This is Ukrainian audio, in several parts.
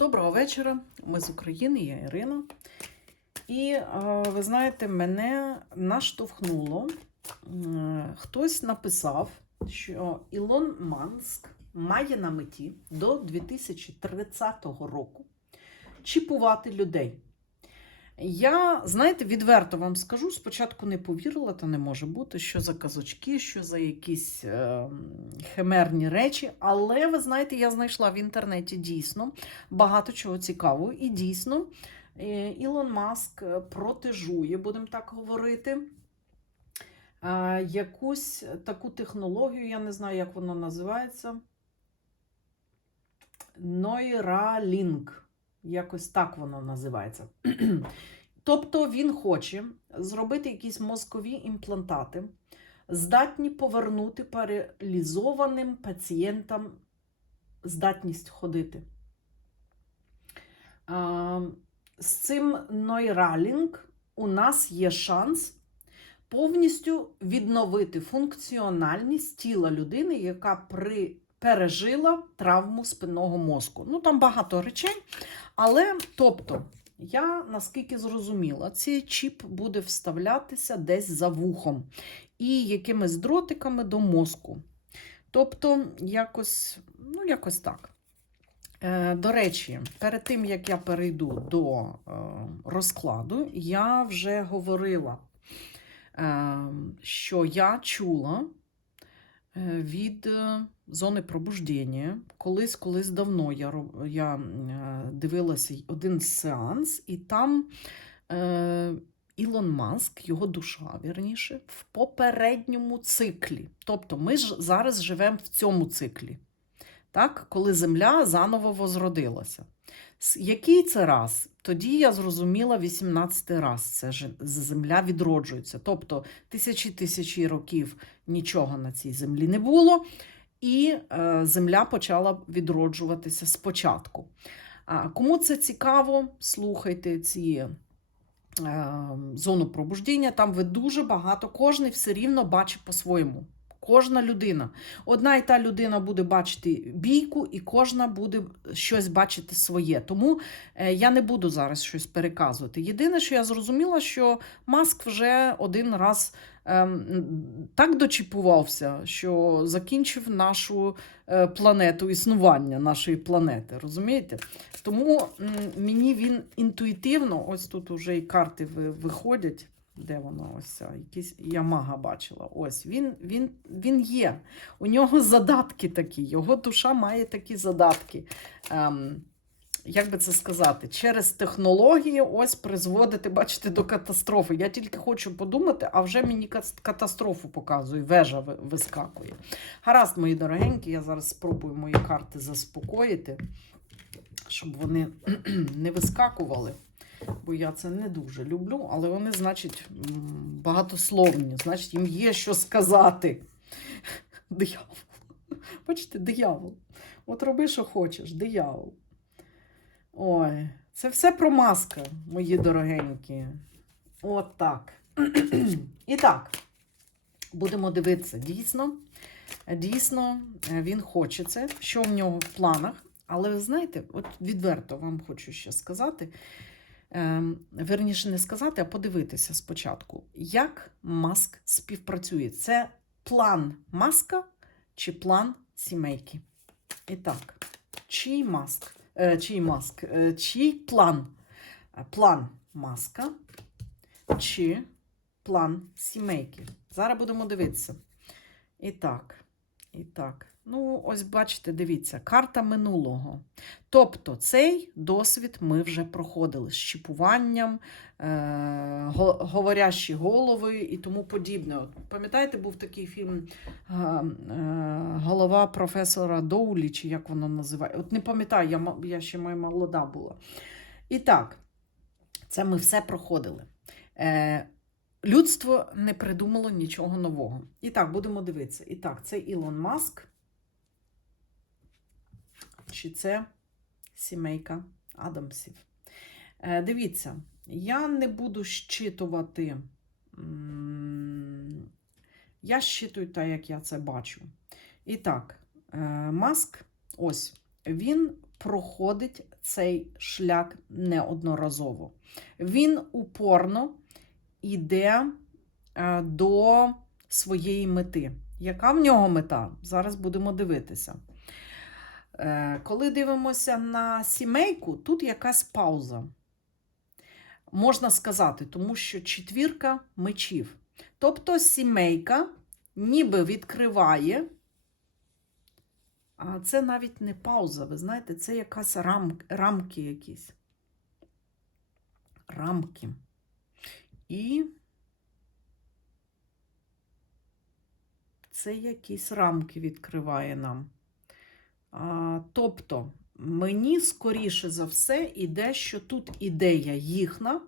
Доброго вечора. Ми з України, я Ірина. І ви знаєте, мене наштовхнуло. Хтось написав, що Ілон Манск має на меті до 2030 року чіпувати людей. Я, знаєте, відверто вам скажу, спочатку не повірила, та не може бути, що за казочки, що за якісь е, химерні речі. Але ви знаєте, я знайшла в інтернеті дійсно багато чого цікавого. І дійсно, е, Ілон Маск е, протежує, будемо так говорити. е, Якусь таку технологію, я не знаю, як вона називається. Neuralink. Якось так воно називається. Тобто він хоче зробити якісь мозкові імплантати, здатні повернути паралізованим пацієнтам здатність ходити. З цим Neuralink у нас є шанс повністю відновити функціональність тіла людини, яка при пережила травму спинного мозку. Ну, там багато речей. Але, тобто, я наскільки зрозуміла, цей чіп буде вставлятися десь за вухом і якимись дротиками до мозку. Тобто, якось, ну, якось так. Е, До речі, перед тим як я перейду до е, розкладу, я вже говорила, е, що я чула від зони пробуждення. Колись, колись давно я, я е, дивилася один сеанс, і там е, Ілон Маск, його душа, вірніше, в попередньому циклі. Тобто ми ж зараз живемо в цьому циклі, так? коли Земля заново возродилася. Який це раз? Тоді я зрозуміла 18 раз. Це ж земля відроджується. Тобто тисячі тисячі років нічого на цій землі не було, і е, земля почала відроджуватися спочатку. Кому це цікаво, слухайте ці е, зону пробуждення. Там ви дуже багато, кожен все рівно бачить по-своєму. Кожна людина. Одна і та людина буде бачити бійку, і кожна буде щось бачити своє. Тому е, я не буду зараз щось переказувати. Єдине, що я зрозуміла, що Маск вже один раз так дочіпувався, що закінчив нашу е, планету, існування нашої планети. Розумієте? Тому мені він інтуїтивно, ось тут вже і карти виходять. Де воно ось ця? Якісь Ямага бачила. Ось він, він, він є. У нього задатки такі, його душа має такі задатки. Ем, як би це сказати, через технології ось призводити, бачите, до катастрофи. Я тільки хочу подумати, а вже мені катастрофу показує, вежа вискакує. Гаразд, мої дорогенькі, я зараз спробую мої карти заспокоїти, щоб вони не вискакували. Бо я це не дуже люблю, але вони, значить, багатословні, значить, їм є що сказати. Диявол. Бачите, диявол. От роби, що хочеш, диявол. Ой, це все про маска, мої дорогенькі. От так. І так, будемо дивитися. Дійсно, дійсно, е, він хоче це, що в нього в планах. Але ви знаєте, от відверто вам хочу ще сказати. Ем, верніше не сказати, а подивитися спочатку, як маск співпрацює. Це план маска чи план сімейки? І так, чий маск? Е, чий маск? Е, чий план? Е, План маска чи план сімейки? Зараз будемо дивитися. І так, і так. Ну, ось бачите, дивіться, карта минулого. Тобто цей досвід ми вже проходили з чіпуванням, е, говорящі голови і тому подібне. От, пам'ятаєте, був такий фільм е, е, Голова професора Доулі, чи як воно називає? От не пам'ятаю, я, я ще моя молода була. І так, це ми все проходили. Е, людство не придумало нічого нового. І так, будемо дивитися. І так, це Ілон Маск. Чи це сімейка Адамсів? Е, дивіться, я не буду щитувати. Я щитую так, як я це бачу. І так, е, Маск, ось, він проходить цей шлях неодноразово. Він упорно йде е, до своєї мети. Яка в нього мета? Зараз будемо дивитися. Е, Коли дивимося на сімейку, тут якась пауза. Можна сказати, тому що четвірка мечів. Тобто сімейка ніби відкриває, а це навіть не пауза, ви знаєте, це якась рам, рамки якісь. Рамки. І це якісь рамки відкриває нам. А, тобто, мені скоріше за все іде, що тут ідея їхна,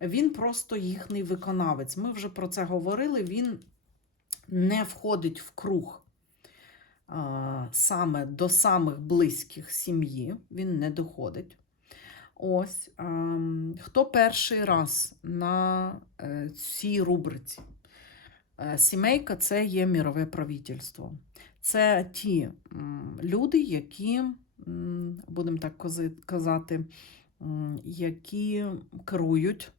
він просто їхній виконавець. Ми вже про це говорили, він не входить в круг саме до самих близьких сім'ї, він не доходить. Ось, а, хто перший раз на е, цій рубриці? Е, Сімейка це є мірове правительство. Це ті люди, які, будемо так казати, які керують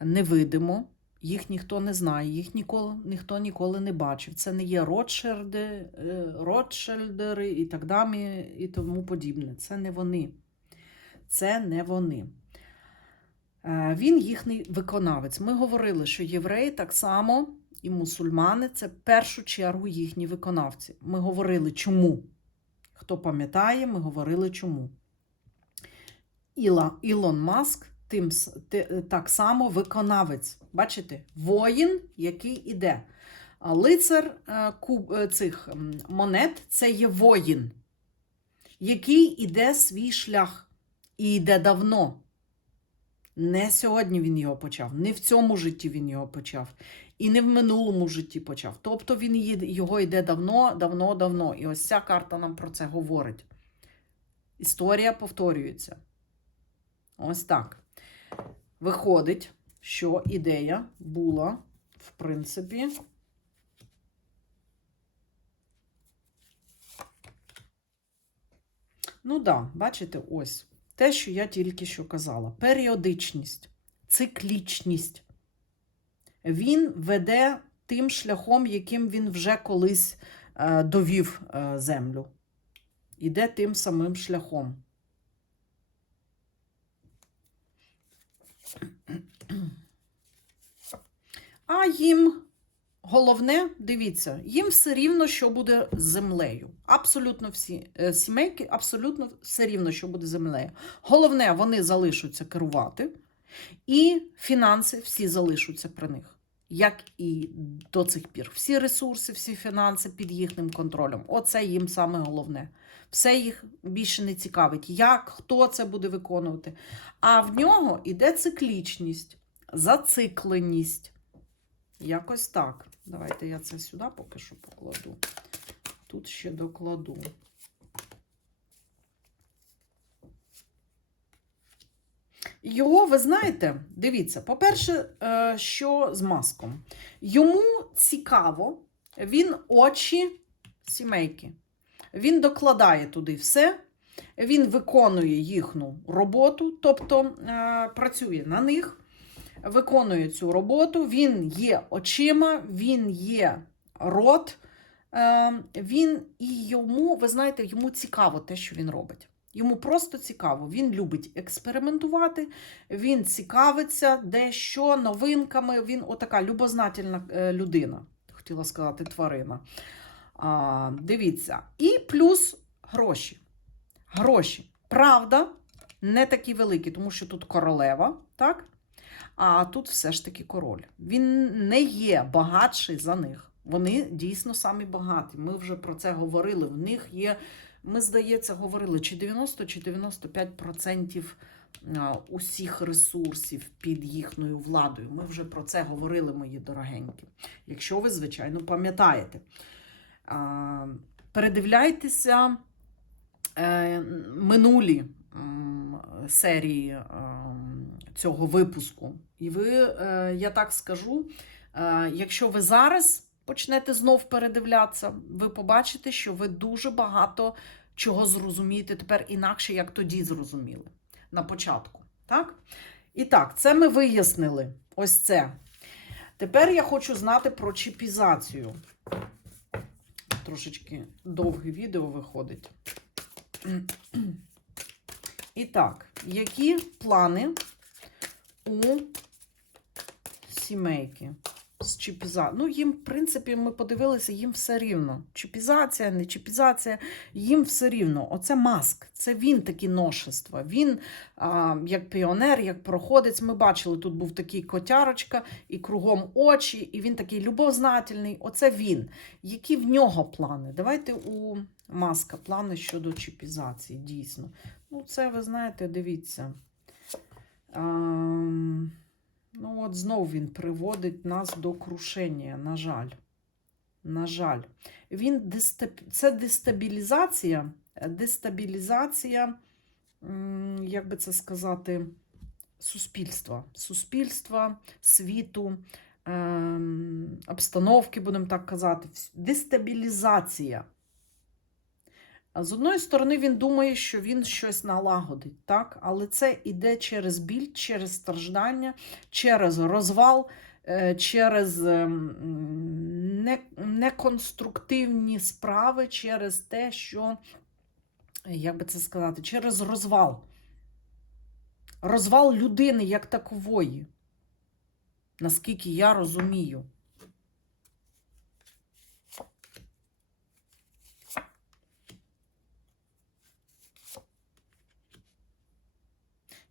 невидимо, їх ніхто не знає, їх ніколи, ніхто ніколи не бачив. Це не є Ротшильди, е, Ротшильдери і так далі, і тому подібне. Це не вони. Це не вони. Е, Він їхній виконавець. Ми говорили, що євреї так само і мусульмани це в першу чергу їхні виконавці. Ми говорили, чому. Хто пам'ятає, ми говорили чому. Іла, Ілон Маск тим, так само виконавець. Бачите, воїн, який іде. А лицар е, куб, е, цих монет це є воїн, який іде свій шлях і йде давно. Не сьогодні він його почав, не в цьому житті він його почав, і не в минулому житті почав. Тобто він його йде давно, давно, давно. І ось ця карта нам про це говорить. Історія повторюється. Ось так. Виходить, що ідея була, в принципі. Ну да, бачите, ось. Те, що я тільки що казала. Періодичність, циклічність. Він веде тим шляхом, яким він вже колись е, довів е, землю. Іде тим самим шляхом. А їм головне, дивіться, їм все рівно, що буде з землею. Абсолютно всі е, сімейки, абсолютно все рівно, що буде з землею. Головне, вони залишаться керувати, і фінанси всі залишаться при них. Як і до цих пір. Всі ресурси, всі фінанси під їхнім контролем. Оце їм саме головне. Все їх більше не цікавить, як, хто це буде виконувати. А в нього іде циклічність, зацикленість. Якось так. Давайте я це сюди поки що покладу. Тут ще докладу. Його, ви знаєте, дивіться, по-перше, е, що з маском. Йому цікаво, він очі сімейки. Він докладає туди все, він виконує їхню роботу, тобто е, працює на них, виконує цю роботу, він є очима, він є рот, е, він і йому, ви знаєте, йому цікаво те, що він робить. Йому просто цікаво. Він любить експериментувати, він цікавиться дещо новинками. Він отака любознательна е, людина, хотіла сказати, тварина. А, дивіться. І плюс гроші. Гроші. Правда, не такі великі, тому що тут королева, так? А тут все ж таки король. Він не є багатший за них. Вони дійсно самі багаті. Ми вже про це говорили. В них є, ми, здається, говорили, чи 90, чи 95% усіх ресурсів під їхньою владою. Ми вже про це говорили, мої дорогенькі. Якщо ви, звичайно, пам'ятаєте. Передивляйтеся е, минулі серії ем, цього випуску. І ви, е, я так скажу, е, якщо ви зараз почнете знов передивлятися, ви побачите, що ви дуже багато чого зрозуміти тепер інакше, як тоді зрозуміли на початку. Так? І так, це ми вияснили. Ось це. Тепер я хочу знати про чіпізацію. Трошечки довге відео виходить. І так, які плани у сімейки з чіпіза? Ну, їм, в принципі, ми подивилися, їм все рівно. Чіпізація, не чіпізація, їм все рівно. Оце маск, це він такі ношества. Він, а, як піонер, як проходець. Ми бачили, тут був такий котярочка, і кругом очі, і він такий любознательний. Оце він. Які в нього плани? Давайте у маска плани щодо чіпізації, дійсно. Ну, це ви знаєте, дивіться. Ем, ну, от знов він приводить нас до крушення, на жаль. На жаль. Він дестаб... Це дестабілізація, дестабілізація, як би це сказати, суспільства. Суспільства, світу, ем, обстановки, будемо так казати. Дестабілізація. З одної сторони, він думає, що він щось налагодить, так? але це йде через біль, через страждання, через розвал, е, через ем, неконструктивні справи, через те, що, як би це сказати, через розвал. Розвал людини як такової, наскільки я розумію.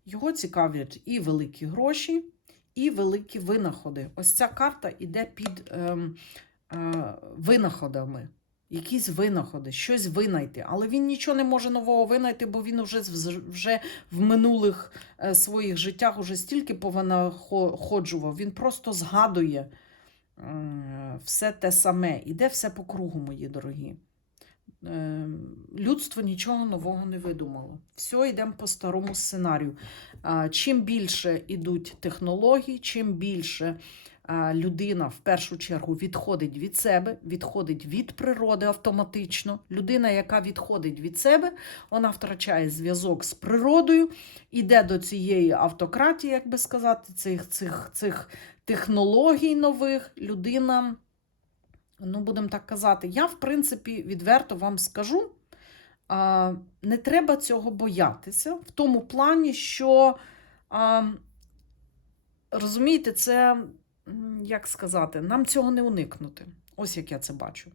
Його цікавлять і великі гроші, і великі винаходи. Ось ця карта йде під ем, е, винаходами. Якісь винаходи, щось винайти. Але він нічого не може нового винайти, бо він вже, вже в минулих е, своїх життях уже стільки повинаходжував. Він просто згадує е, все те саме. Іде все по кругу, мої дорогі. Е, Людство нічого нового не видумало. Все йдемо по старому сценарію. Чим більше йдуть технології, чим більше людина в першу чергу відходить від себе, відходить від природи автоматично. Людина, яка відходить від себе, вона втрачає зв'язок з природою, іде до цієї автократії, як би сказати, цих, цих, цих технологій нових. Людина ну, будемо так казати, я, в принципі, відверто вам скажу, не треба цього боятися в тому плані, що, розумієте, це, як сказати, нам цього не уникнути. Ось як я це бачу.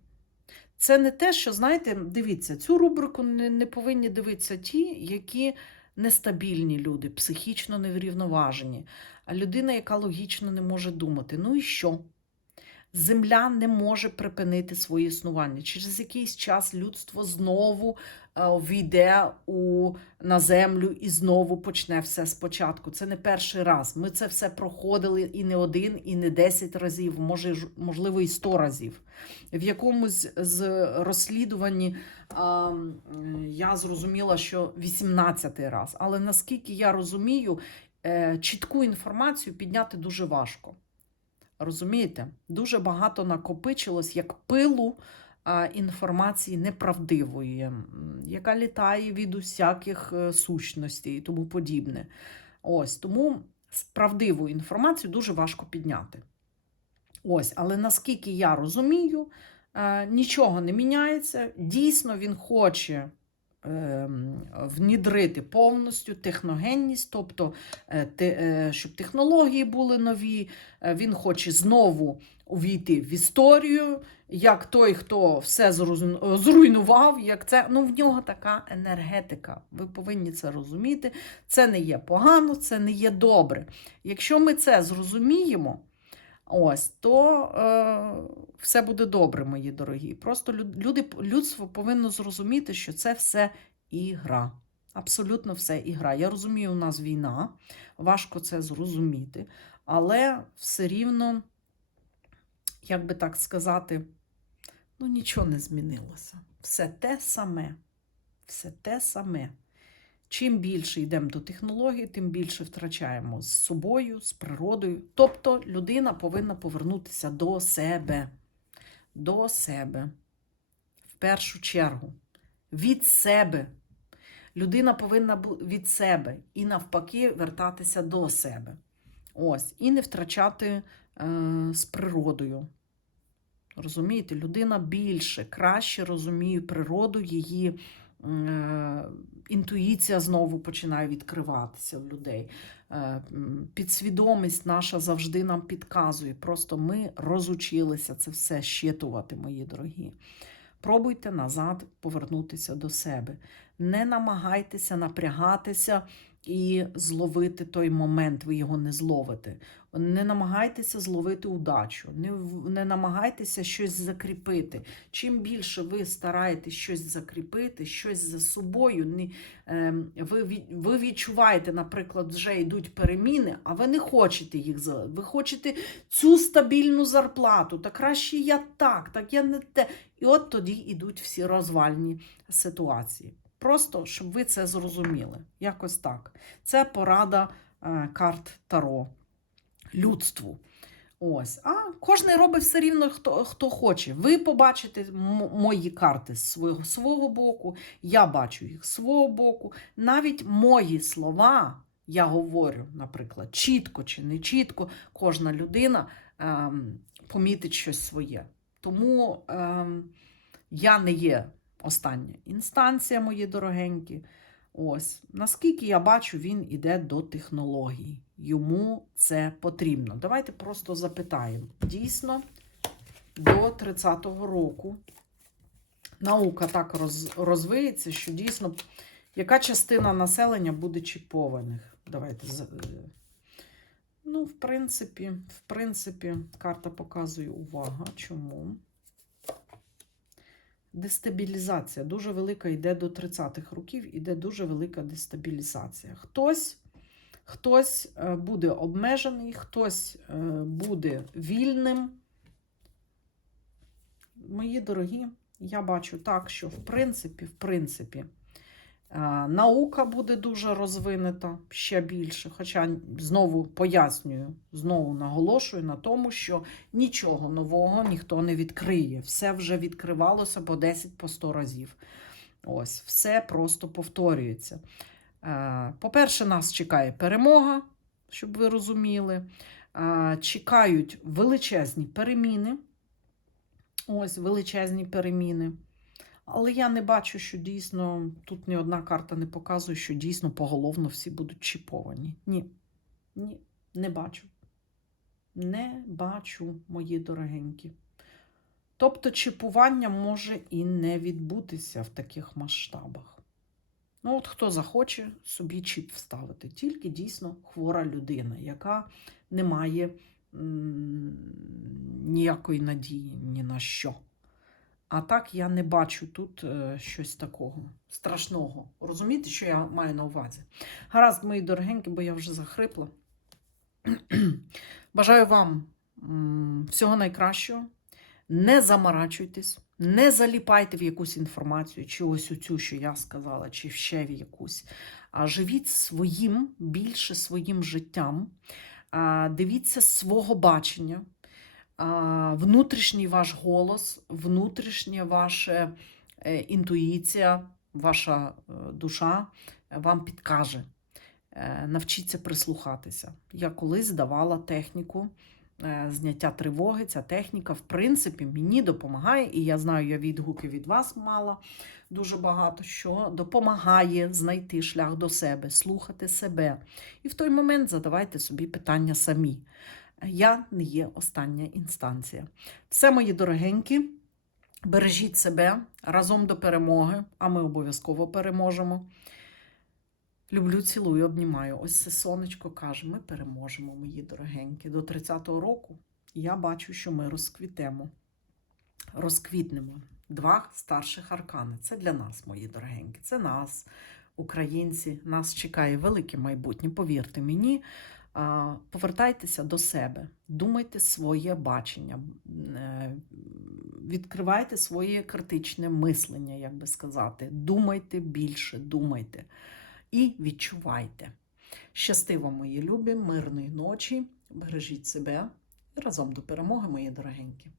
Це не те, що, знаєте, дивіться, цю рубрику не, не повинні дивитися ті, які нестабільні люди, психічно неврівноважені, людина, яка логічно не може думати. Ну і що? Земля не може припинити своє існування. Через якийсь час людство знову е, війде у, на землю і знову почне все спочатку. Це не перший раз. Ми це все проходили і не один, і не десять разів, може, можливо, і сто разів. В якомусь з розслідуванні я зрозуміла, що 18-й раз. Але наскільки я розумію, е, чітку інформацію підняти дуже важко. Розумієте? Дуже багато накопичилось як пилу інформації неправдивої, яка літає від усяких е, сущностей і тому подібне. Ось тому правдиву інформацію дуже важко підняти. Ось, але наскільки я розумію, е, нічого не міняється. Дійсно, він хоче внідрити повністю техногенність, тобто, е, е, щоб технології були нові. Е, Він хоче знову увійти в історію, як той, хто все зруйнував, як це. Ну, в нього така енергетика. Ви повинні це розуміти. Це не є погано, це не є добре. Якщо ми це зрозуміємо, ось, то е, все буде добре, мої дорогі. Просто люди, людство повинно зрозуміти, що це все ігра. Абсолютно все ігра. Я розумію, у нас війна, важко це зрозуміти, але все рівно, як би так сказати, ну нічого не змінилося. Все те саме. Все те саме. Чим більше йдемо до технологій, тим більше втрачаємо з собою, з природою. Тобто людина повинна повернутися до себе. До себе. В першу чергу. від себе. Людина повинна від себе і навпаки вертатися до себе. Ось, і не втрачати е, з природою. Розумієте, людина більше, краще розуміє природу, її е, інтуїція знову починає відкриватися в людей. Е, підсвідомість наша завжди нам підказує. Просто ми розучилися це все щитувати, мої дорогі. Пробуйте назад повернутися до себе. Не намагайтеся напрягатися і зловити той момент, ви його не зловите. Не намагайтеся зловити удачу, не, не намагайтеся щось закріпити. Чим більше ви стараєтесь щось закріпити, щось за собою, не, ем, ви, ви відчуваєте, наприклад, вже йдуть переміни, а ви не хочете їх. Ви хочете цю стабільну зарплату, та краще я так, так я не те. І от тоді йдуть всі розвальні ситуації. Просто щоб ви це зрозуміли. Якось так. Це порада е, карт Таро людству. Ось. А кожен робить все рівно, хто, хто хоче. Ви побачите мої карти з свого, свого боку, я бачу їх з свого боку. Навіть мої слова, я говорю, наприклад, чітко чи не чітко, кожна людина ем, помітить щось своє. Тому ем, я не є остання інстанція, мої дорогенькі. Ось, наскільки я бачу, він іде до технологій. Йому це потрібно. Давайте просто запитаємо. Дійсно, до 30-го року наука так роз, розвиється, що дійсно яка частина населення буде чіпованих? Давайте. е, Ну, в принципі, в принципі, карта показує увага. Чому? Дестабілізація дуже велика йде до 30-х років, іде дуже велика дестабілізація. Хтось, хтось е, буде обмежений, хтось е, буде вільним. Мої дорогі, я бачу так, що в принципі, в принципі, наука буде дуже розвинена ще більше. Хоча знову пояснюю, знову наголошую на тому, що нічого нового ніхто не відкриє. Все вже відкривалося по 10 по 100 разів. Ось, все просто повторюється. Е, По-перше, нас чекає перемога, щоб ви розуміли. Е, Чекають величезні переміни. Ось величезні переміни. Але я не бачу, що дійсно тут ні одна карта не показує, що дійсно поголовно всі будуть чіповані. Ні. Ні, не бачу. Не бачу, мої дорогенькі. Тобто чіпування може і не відбутися в таких масштабах. Ну, от хто захоче собі чіп вставити, тільки дійсно хвора людина, яка не має м, ніякої надії ні на що. А так я не бачу тут е, щось такого страшного. Розумієте, що я маю на увазі? Гаразд, мої дорогенькі, бо я вже захрипла. Бажаю вам всього найкращого. Не заморачуйтесь, не заліпайте в якусь інформацію, чи ось у цю, що я сказала, чи ще в якусь. А живіть своїм, більше своїм життям, дивіться свого бачення, внутрішній ваш голос, внутрішня ваша е, інтуїція, ваша е, душа вам підкаже. Е, Навчіться прислухатися. Я колись давала техніку зняття тривоги. Ця техніка, в принципі, мені допомагає, і я знаю, я відгуки від вас мала дуже багато, що допомагає знайти шлях до себе, слухати себе. І в той момент задавайте собі питання самі. Я не є остання інстанція. Все, мої дорогенькі, бережіть себе разом до перемоги, а ми обов'язково переможемо. Люблю, цілую, обнімаю. Ось це сонечко каже: ми переможемо, мої дорогенькі. До 30-го року я бачу, що ми розквітемо. Розквітнемо. Два старших аркани. Це для нас, мої дорогенькі. Це нас, українці. Нас чекає велике майбутнє. Повірте мені. Повертайтеся до себе, думайте своє бачення, е, відкривайте своє критичне мислення, як би сказати. Думайте більше, думайте і відчувайте. Щастиво, мої любі, мирної ночі, бережіть себе і разом до перемоги, мої дорогенькі.